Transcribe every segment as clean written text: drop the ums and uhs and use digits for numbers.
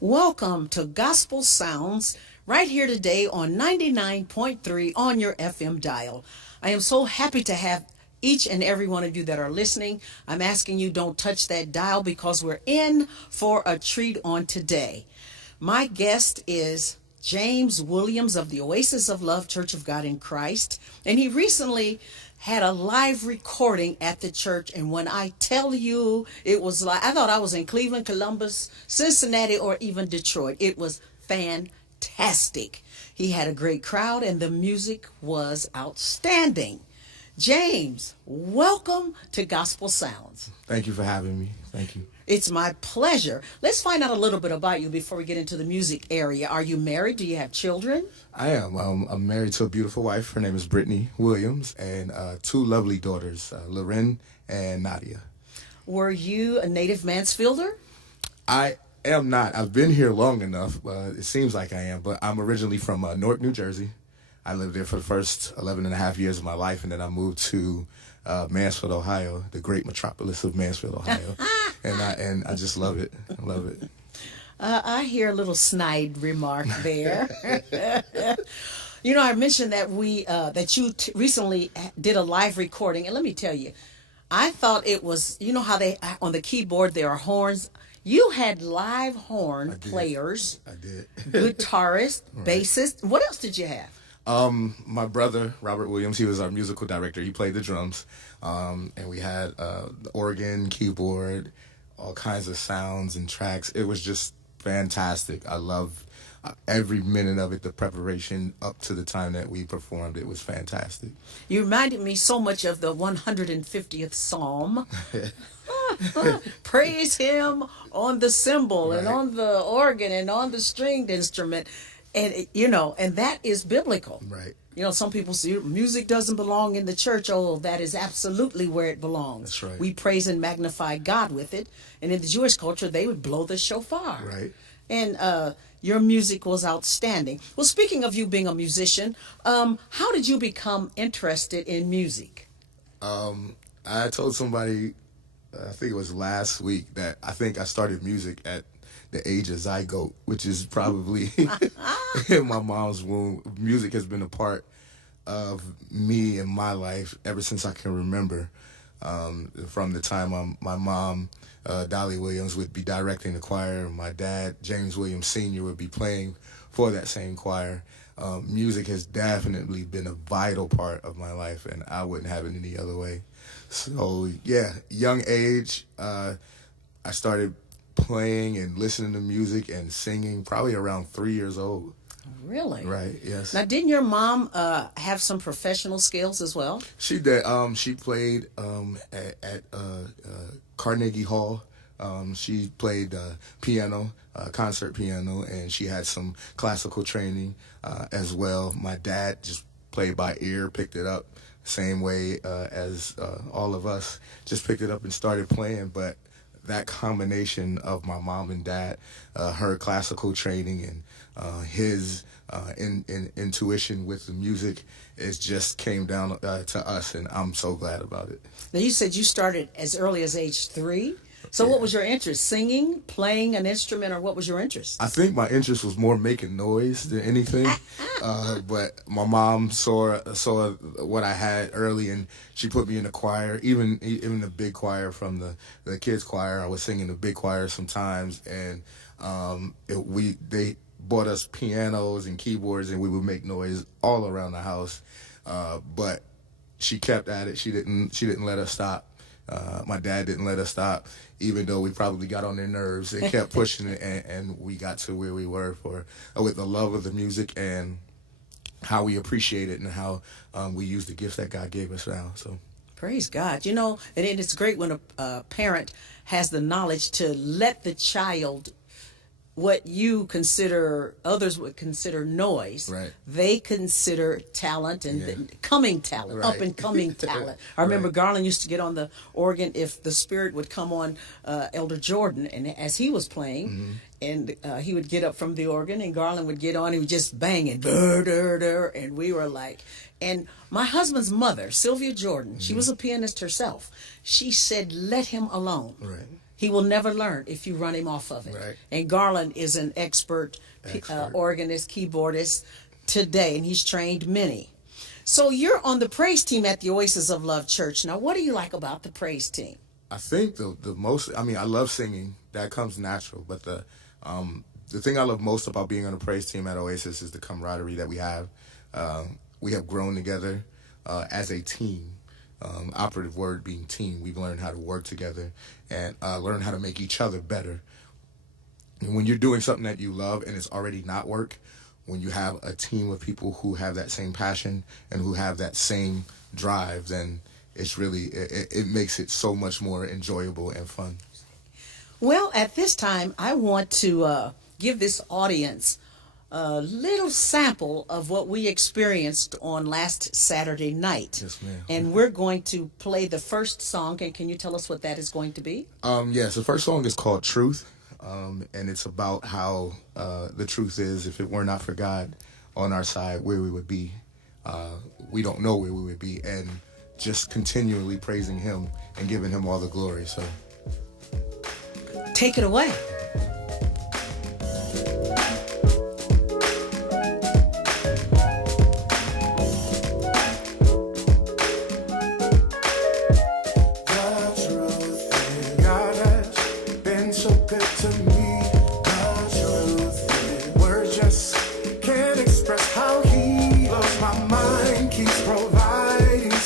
Welcome to Gospel Sounds right here today on 99.3 on your FM dial. I am so happy to have each and every one of you that are listening. I'm asking you don't touch that dial because we're in for a treat on today. My guest is James Williams of the Oasis of Love Church of God in Christ, and he recently had a live recording at the church, and when I tell you, it was like I thought I was in Cleveland, Columbus, Cincinnati, or even Detroit. It was fantastic. He had a great crowd and the music was outstanding. James, welcome to Gospel Sounds. Thank you for having me. Thank you. It's my pleasure. Let's find out a little bit about you before we get into the music area. Are you married? Do you have children? I am. I'm married to a beautiful wife. Her name is Brittany Williams, and two lovely daughters, Loren and Nadia. Were you a native Mansfielder? I am not. I've been here long enough. It seems like I am, but I'm originally from Newark, New Jersey. I lived there for the first 11 and a half years of my life, and then I moved to Mansfield, Ohio, the great metropolis of Mansfield, Ohio. and I just love it. I love it. I hear a little snide remark there. You know, I mentioned that that you recently did a live recording, and let me tell you, I thought it was, you know how they on the keyboard there are horns. You had live horn players. I did. Guitarist, right. Bassist. What else did you have? My brother, Robert Williams, he was our musical director. He played the drums. And we had the organ, keyboard, all kinds of sounds and tracks. It was just fantastic. I loved every minute of it, the preparation up to the time that we performed. It was fantastic. You reminded me so much of the 150th Psalm. Praise him on the cymbal, right, and on the organ and on the stringed instrument. And, you know, and that is biblical. Right. You know, some people say music doesn't belong in the church. Oh, that is absolutely where it belongs. That's right. We praise and magnify God with it. And in the Jewish culture, they would blow the shofar. Right. And your music was outstanding. Well, speaking of you being a musician, how did you become interested in music? I told somebody, I think it was last week, that I think I started music at the age of zygote, which is probably in my mom's womb. Music has been a part of me and my life ever since I can remember. From the time my mom, Dolly Williams, would be directing the choir, my dad, James Williams Sr., would be playing for that same choir. Music has definitely been a vital part of my life, and I wouldn't have it any other way. So, yeah, young age, I started playing and listening to music and singing probably around 3 years old. Really? Right, yes. Now, didn't your mom have some professional skills as well? She did. She played at Carnegie Hall. She played piano, concert piano, and she had some classical training as well. My dad just played by ear, picked it up same way as all of us, just picked it up and started playing. But that combination of my mom and dad, her classical training and his intuition with the music, it just came down to us, and I'm so glad about it. Now, you said you started as early as age 3. So yeah. What was your interest? Singing, playing an instrument, or what was your interest? I think my interest was more making noise than anything. But my mom saw what I had early, and she put me in the choir, even the big choir from the kids choir. I was singing the big choir sometimes, and they bought us pianos and keyboards, and we would make noise all around the house. But she kept at it. She didn't let us stop. My dad didn't let us stop, even though we probably got on their nerves. They kept pushing it, and we got to where we were with the love of the music and how we appreciate it and how we use the gifts that God gave us now. So, praise God. You know, and it's great when a parent has the knowledge to let the child, what you consider, others would consider noise, right, they consider talent and coming talent, right, up and coming talent. I remember right. Garland used to get on the organ if the Spirit would come on Elder Jordan, and as he was playing, mm-hmm. and he would get up from the organ, and Garland would get on, he would just bang it, dur, dur, dur, and we were like, and my husband's mother, Shirley Jordan, mm-hmm. she was a pianist herself. She said, let him alone. Right. He will never learn if you run him off of it. Right. And Garland is an expert, organist, keyboardist today, and he's trained many. So you're on the praise team at the Oasis of Love Church. Now, what do you like about the praise team? I think the most, I mean, I love singing. That comes natural. But the thing I love most about being on the praise team at Oasis is the camaraderie that we have. We have grown together as a team. Operative word being team. We've learned how to work together and learn how to make each other better. And when you're doing something that you love and it's already not work, when you have a team of people who have that same passion and who have that same drive, then it's really, it makes it so much more enjoyable and fun. Well, at this time, I want to give this audience a little sample of what we experienced on last Saturday night. Yes, ma'am. And we're going to play the first song, and can you tell us what that is going to be? Yes, the first song is called Truth. And it's about how the truth is, if it were not for God on our side, where we would be. We don't know where we would be, and just continually praising him and giving him all the glory. So take it away.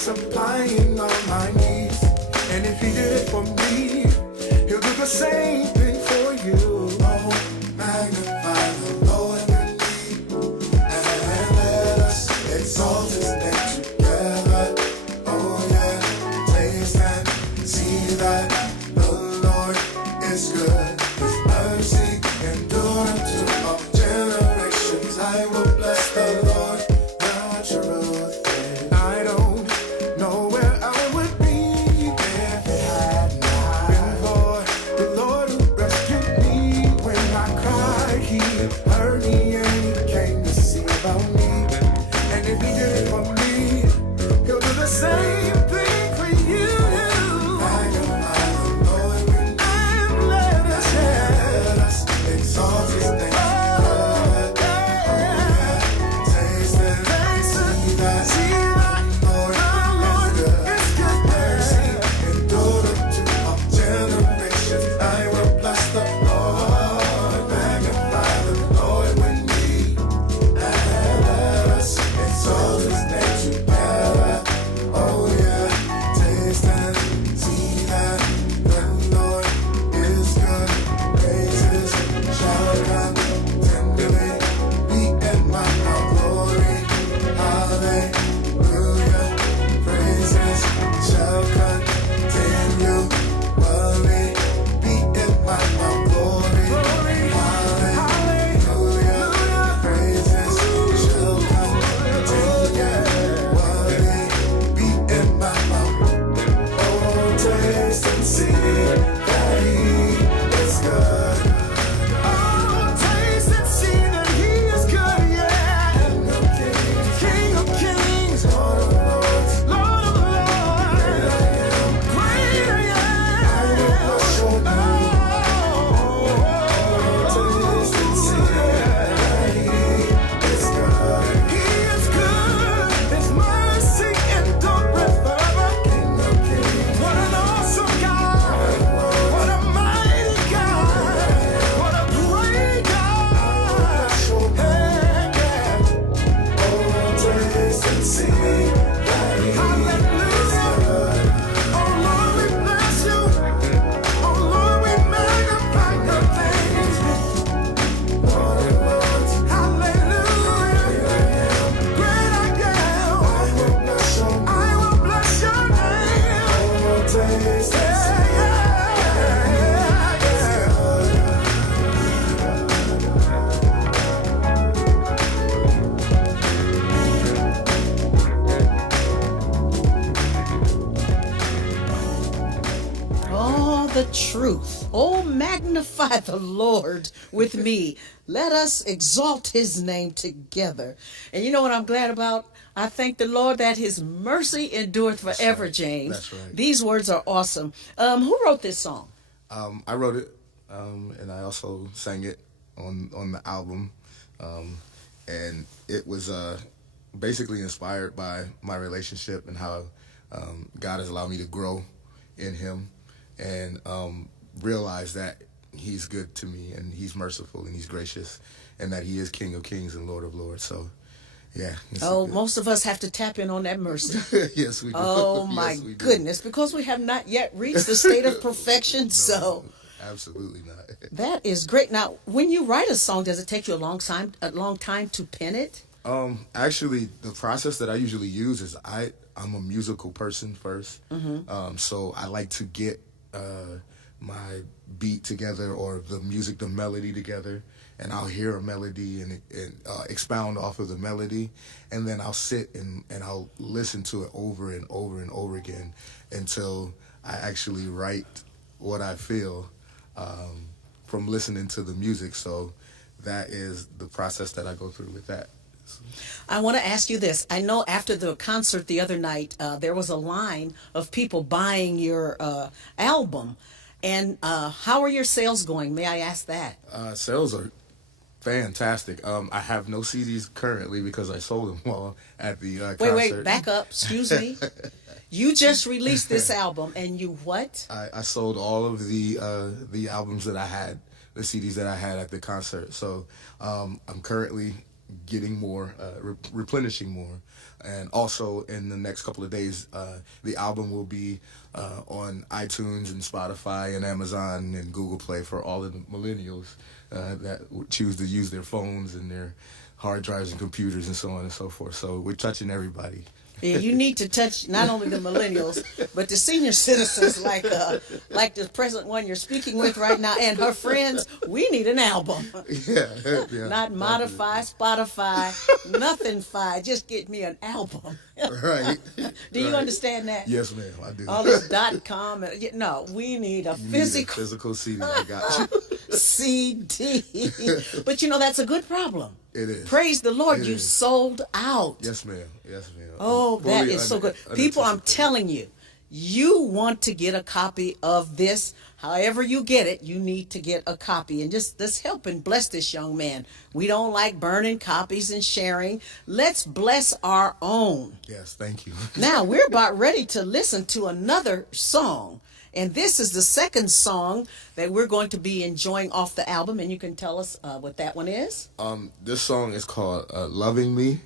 Supplying all my needs, and if he did it for me, he'll do the same thing for you. Oh, magnify the Lord with me, and let us exalt his name together. Oh yeah, taste and see that the Lord is good. His mercy endureth to all generations. I will bless the Lord, the truth. The truth. Oh, magnify the Lord with me. Let us exalt his name together. And you know what I'm glad about? I thank the Lord that his mercy endureth forever, right. James. That's right. These words are awesome. Who wrote this song? I wrote it, and I also sang it on the album, and it was basically inspired by my relationship and how God has allowed me to grow in Him, and realize that He's good to me, and He's merciful, and He's gracious, and that He is King of Kings and Lord of Lords. So, yeah. Oh, most of us have to tap in on that mercy. Yes, we do. Oh, Yes, my we do. goodness, because we have not yet reached the state of perfection, so... Absolutely not. That is great. Now, when you write a song, does it take you a long time to pen it? Actually, the process that I usually use is I'm a musical person first. So I like to get my beat together, or the music, the melody together, and I'll hear a melody and expound off of the melody, and then I'll sit and I'll listen to it over and over and over again until I actually write what I feel from listening to the music. So that is the process that I go through with that. I want to ask you this. I know after the concert the other night, there was a line of people buying your album. And how are your sales going? May I ask that? Sales are fantastic. I have no CDs currently because I sold them all at the concert. Wait, back up. Excuse me. You just released this album, and you what? I sold all of the albums that I had, the CDs that I had at the concert. So I'm currently getting more, replenishing more. And also in the next couple of days, the album will be on iTunes and Spotify and Amazon and Google Play for all of the millennials that choose to use their phones and their hard drives and computers and so on and so forth. So we're touching everybody. Yeah, you need to touch not only the millennials, but the senior citizens like the present one you're speaking with right now and her friends. We need an album. Yeah. Not Modify, Spotify, nothing-fi. Just get me an album. Right. Do you understand that? Yes, ma'am, I do. All this .com. No, we need a physical CD. I got you. CD. But that's a good problem. It is. Praise the Lord, It you is. sold out. Yes, ma'am. Yes, ma'am. Oh, that is so good. People, I'm unanticipated. telling you, you want to get a copy of this. However you get it, you need to get a copy. And just let's help and bless this young man. We don't like burning copies and sharing. Let's bless our own. Yes, thank you. Now, we're about ready to listen to another song. And this is the second song that we're going to be enjoying off the album. And you can tell us what that one is. This song is called Loving Me.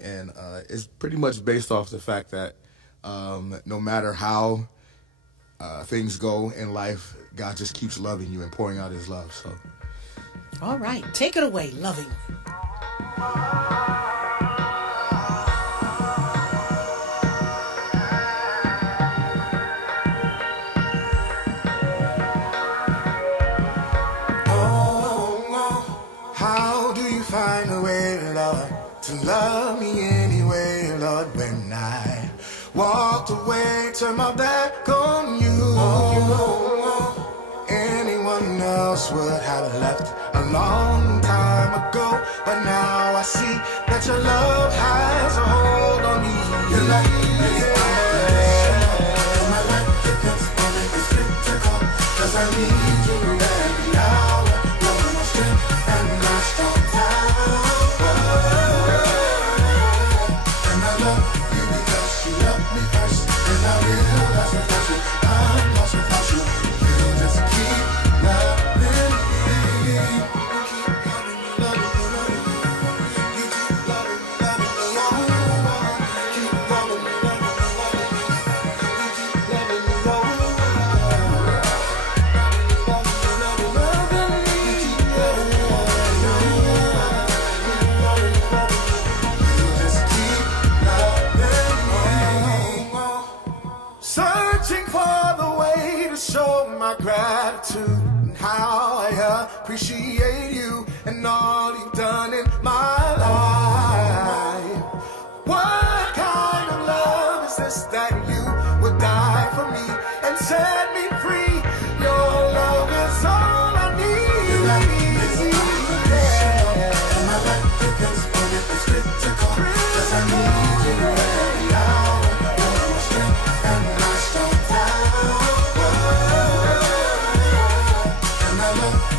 And it's pretty much based off the fact that no matter how things go in life, God just keeps loving you and pouring out His love. So, All right, take it away, Loving. How do you find a way, Lord, to love me anyway, Lord, when I walked away, turned my back on you? Anyone else would have left a long time ago, but now I see that your love has a hold on me. Your love is unconditional. My life depends on it, it's critical, 'cause I need you every hour. You're my strength and my strong tower. And I love you because you love me first. And I realize without you, I'm lost without you. You just keep loving me. You keep loving me, loving me, loving me. You keep loving me, loving me, oh. Keep loving me, loving me, loving me. You keep loving me, oh. Searching for the way to show my gratitude and how I appreciate you and all you've done in my life. What kind of love is this that you would die for me and set me free? Your love is all I need. Your love is unconditional, and my life depends on it. It's critical, 'cause I need you every hour. You're my strength and my strong tower.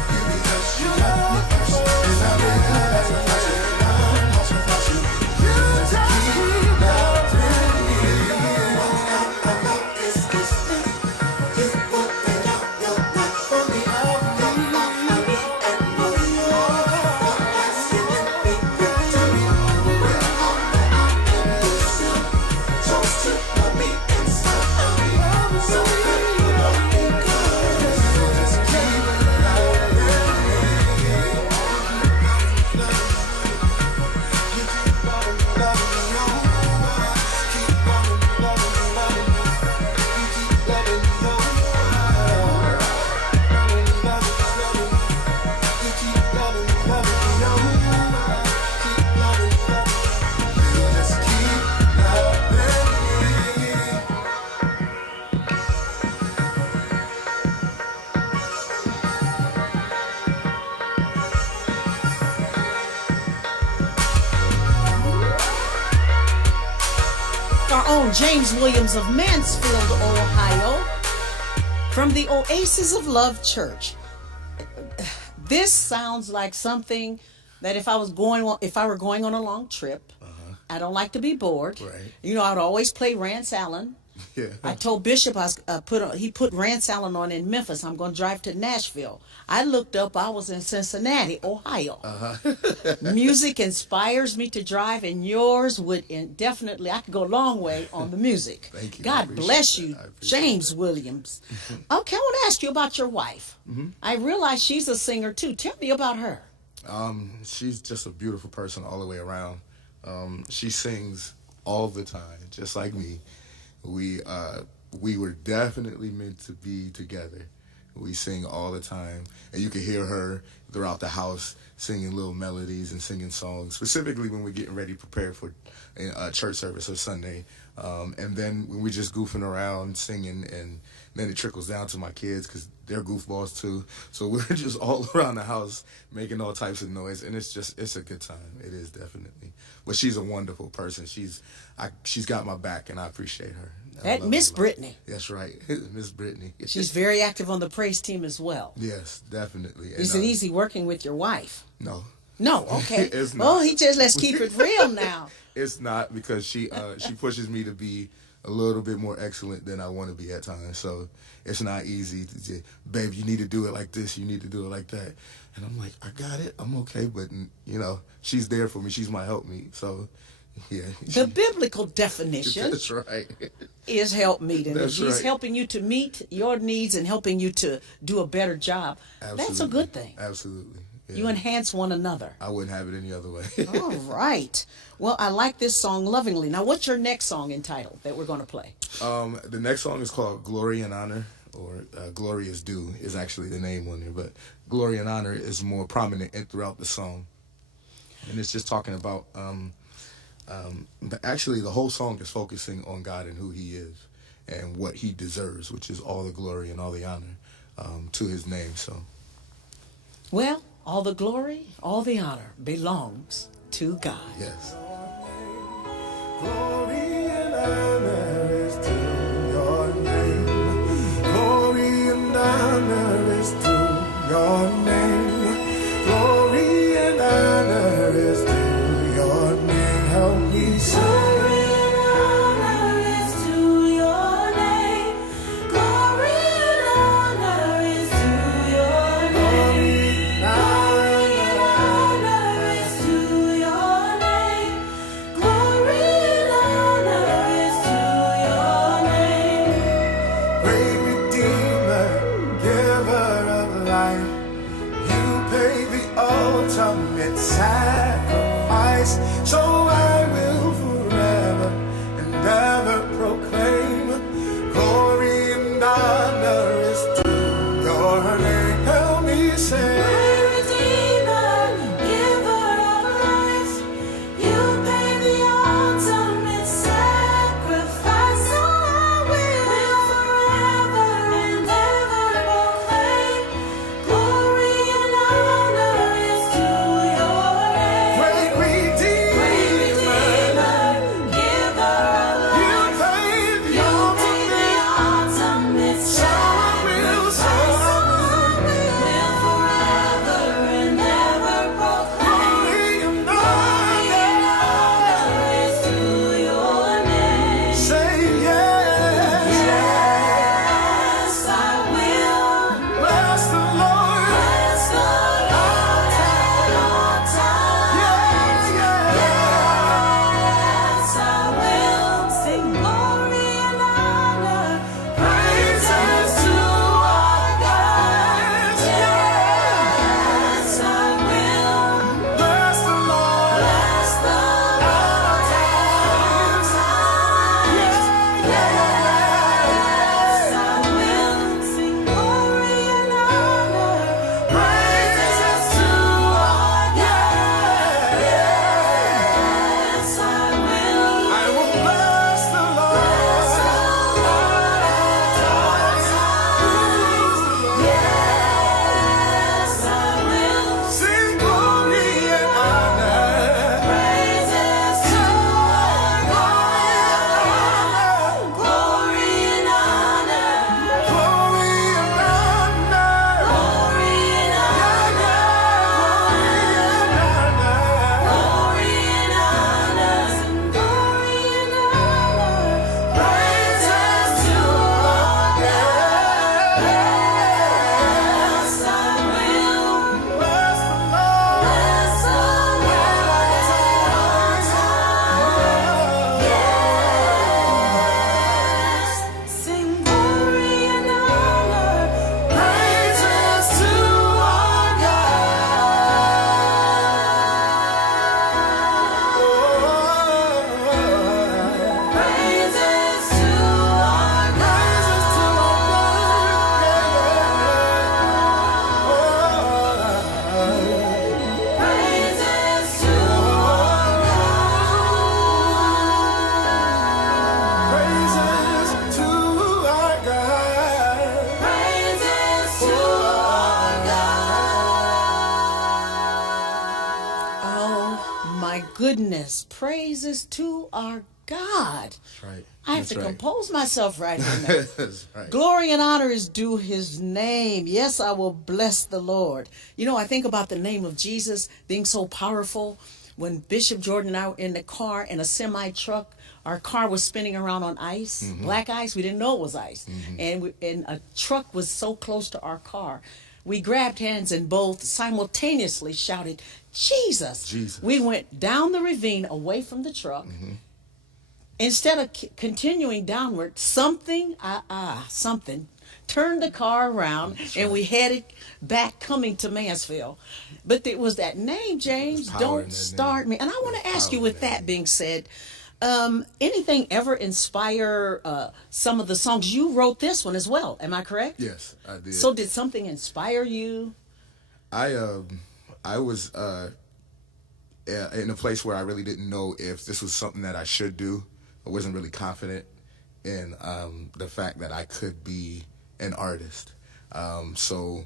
because you love me first. And I realize I trust you. I'm lost without you. You just keep loving me. I know it's this. You open up your life for me. And more you are. Asking me to me. We're all that I am. You chose to love me inside of me. So I love you because you just keep loving me. You keep loving me, keep loving me, loving me. You keep loving me, loving me. You keep loving me, loving me. Keep loving me. You just keep loving me. Our own James Williams of Mansfield, Ohio, from the Oasis of Love Church. This sounds like something that if I were going on a long trip, I don't like to be bored. Right. You know, I'd always play Rance Allen. Yeah. I told Bishop he put Rance Allen on in Memphis. I'm going to drive to Nashville. I looked up. I was in Cincinnati, Ohio. Music inspires me to drive, and yours would definitely. I could go a long way on the music. Thank you. I God appreciate bless that. you, I appreciate James that. Williams. Okay, I want to ask you about your wife. I realize she's a singer too. Tell me about her. She's just a beautiful person all the way around. She sings all the time, just like me. We were definitely meant to be together. We sing all the time, and you can hear her throughout the house singing little melodies and singing songs, specifically when we're getting ready to prepare for church service or Sunday. And then when we're just goofing around singing, and then it trickles down to my kids because they're goofballs too. So we're just all around the house making all types of noise, and it's a good time. It is definitely. But she's a wonderful person. She's got my back, and I appreciate her. That Miss Brittany. That's right, Miss Brittany. She's very active on the praise team as well. Yes, definitely. Is it easy working with your wife? No. No, okay. It's not. Oh, let's keep it real now. It's not, because she pushes me to be a little bit more excellent than I want to be at times. So it's not easy to say, babe, you need to do it like this, you need to do it like that. And I'm like, I got it, I'm okay. But, she's there for me. She's my helpmeet. So, yeah. The biblical definition That's right. is helpmeet. And if That's she's right. helping you to meet your needs and helping you to do a better job, that's a good thing. Absolutely. Yeah. You enhance one another. I wouldn't have it any other way. All right. Well, I like this song lovingly. Now, what's your next song entitled that we're going to play? The next song is called Glory and Honor, or Glory is Due is actually the name on there, but Glory and Honor is more prominent throughout the song. And it's just talking about, but actually the whole song is focusing on God and who he is and what he deserves, which is all the glory and all the honor to his name. So, Well, all the glory, all the honor belongs to God. yes. Glory and honor is to your name. Glory and honor is to your name. Glory and honor is to your name. Help me say. Ultimate sacrifice, so I will forever and ever proclaim glory and honor is to your name. Help me say. Great Redeemer. goodness. Praises to our God. That's right. I have That's to right. compose myself right now. That's right. Glory and honor is due his name. Yes, I will bless the Lord. You know, I think about the name of Jesus being so powerful. When Bishop Jordan and I were in the car in a semi truck, our car was spinning around on ice, black ice. We didn't know it was ice. And a truck was so close to our car. We grabbed hands and both simultaneously shouted, Jesus. Jesus. We went down the ravine away from the truck. Instead of continuing downward, something turned the car around, and we headed back coming to Mansfield. But it was that name, James, power in Don't that Start name. Me. And I want to There's ask you, power with in that that being said, anything ever inspire some of the songs? You wrote this one as well, am I correct? Yes, I did. So did something inspire you? I was in a place where I really didn't know if this was something that I should do. I wasn't really confident in the fact that I could be an artist. So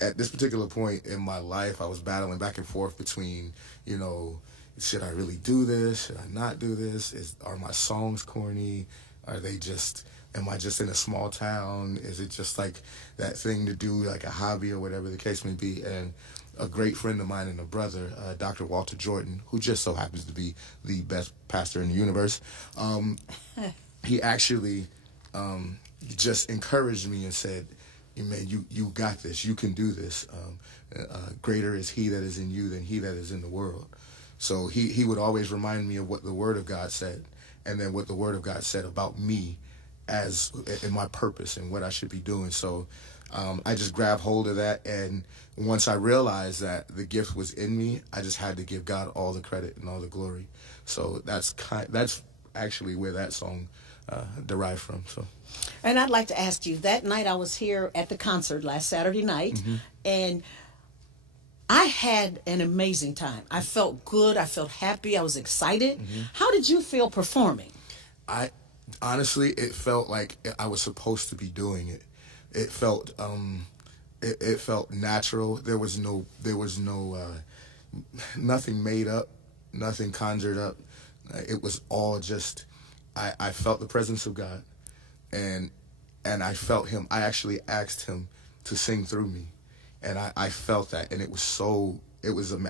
at this particular point in my life, I was battling back and forth between, you know, should I really do this? Should I not do this? Are my songs corny? Are they just, am I just in a small town? Is it just like that thing to do, like a hobby or whatever the case may be? And a great friend of mine and a brother, Dr. Walter Jordan, who just so happens to be the best pastor in the universe, he actually just encouraged me and said, man, you got this. You can do this. Greater is he that is in you than he that is in the world. So he would always remind me of what the Word of God said, and then what the Word of God said about me as in my purpose and what I should be doing. So I just grabbed hold of that, and once I realized that the gift was in me, I just had to give God all the credit and all the glory. So that's actually where that song derived from. So. And I'd like to ask you, that night I was here at the concert last Saturday night, and I had an amazing time. I felt good. I felt happy. I was excited. How did you feel performing? Honestly, it felt like I was supposed to be doing it. It felt it felt natural. There was no nothing made up, nothing conjured up. It was all just I felt the presence of God, and I felt him. I actually asked him to sing through me, and I felt that, and it was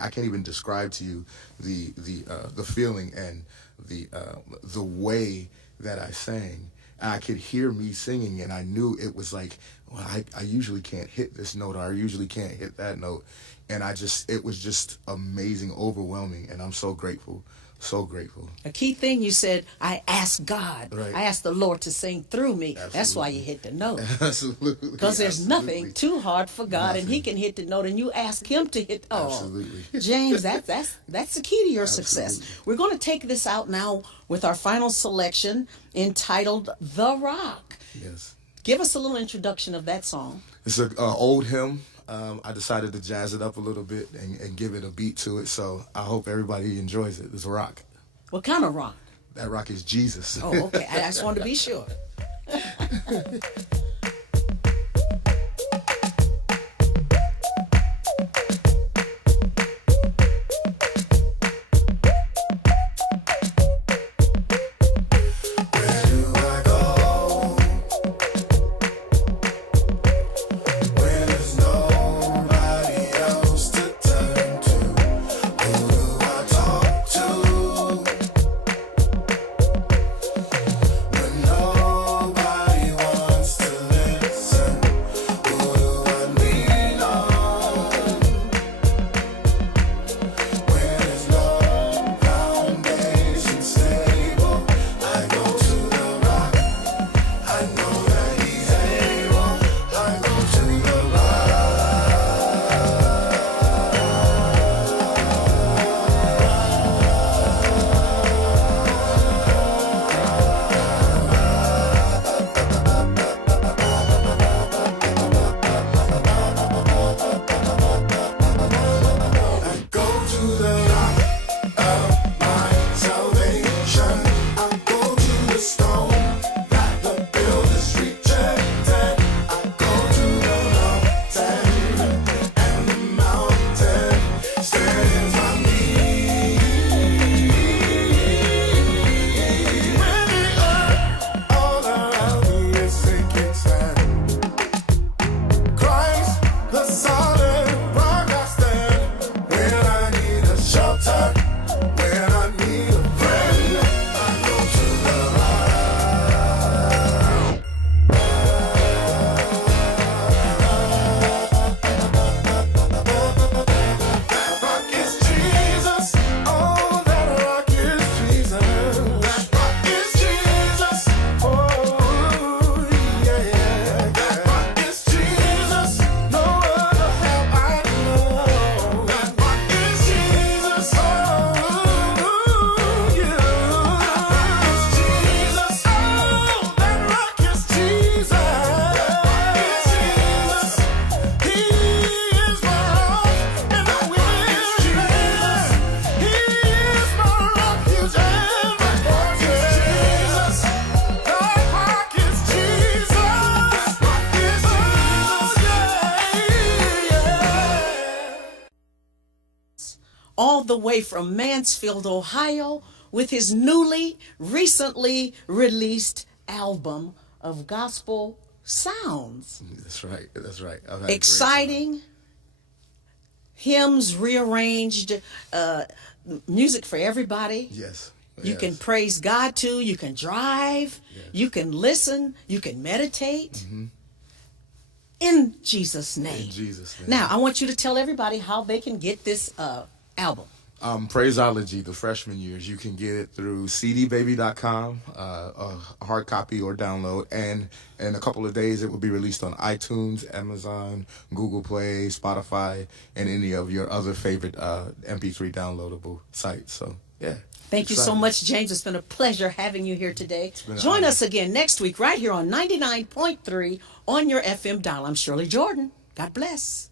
I can't even describe to you the feeling and the way that I sang. And I could hear me singing, and I knew it was like, well, I usually can't hit this note, or I usually can't hit that note. And it was just amazing, overwhelming, and I'm so grateful, so grateful. A key thing you said, I asked God. Right. I asked the Lord to sing through me. Absolutely. That's why you hit the note. Absolutely. Because there's Absolutely. nothing too hard for God, and he Nothing. can hit the note, and you ask him to hit. Oh, Absolutely. James, that's the key to your success. Absolutely. We're going to take this out now with our final selection entitled The Rock. Yes. Give us a little introduction of that song. It's an old hymn. I decided to jazz it up a little bit and give it a beat to it, so I hope everybody enjoys it. It's a rock. What kind of rock? That rock is Jesus. Oh, okay. I just wanted to be sure. Where do I go when there's nobody else to turn to? Who do I talk to when nobody wants to all the way from Mansfield, Ohio, with his recently released album of gospel sounds. That's right. That's right. I've had a great Exciting hymns, rearranged music for everybody. time. Yes. You can praise God to, you can drive, you can listen, you can meditate. In Jesus' name. In Jesus' name. Now, I want you to tell everybody how they can get this album. Praisology, the freshman years, you can get it through cdbaby.com, a hard copy or download, and in a couple of days it will be released on iTunes, Amazon, Google Play, Spotify, and any of your other favorite MP3 downloadable sites. So, yeah. Thank you so much, James. It's been a pleasure having you here today. Join honor. us again next week right here on 99.3 on your FM dial. I'm Shirley Jordan. God bless.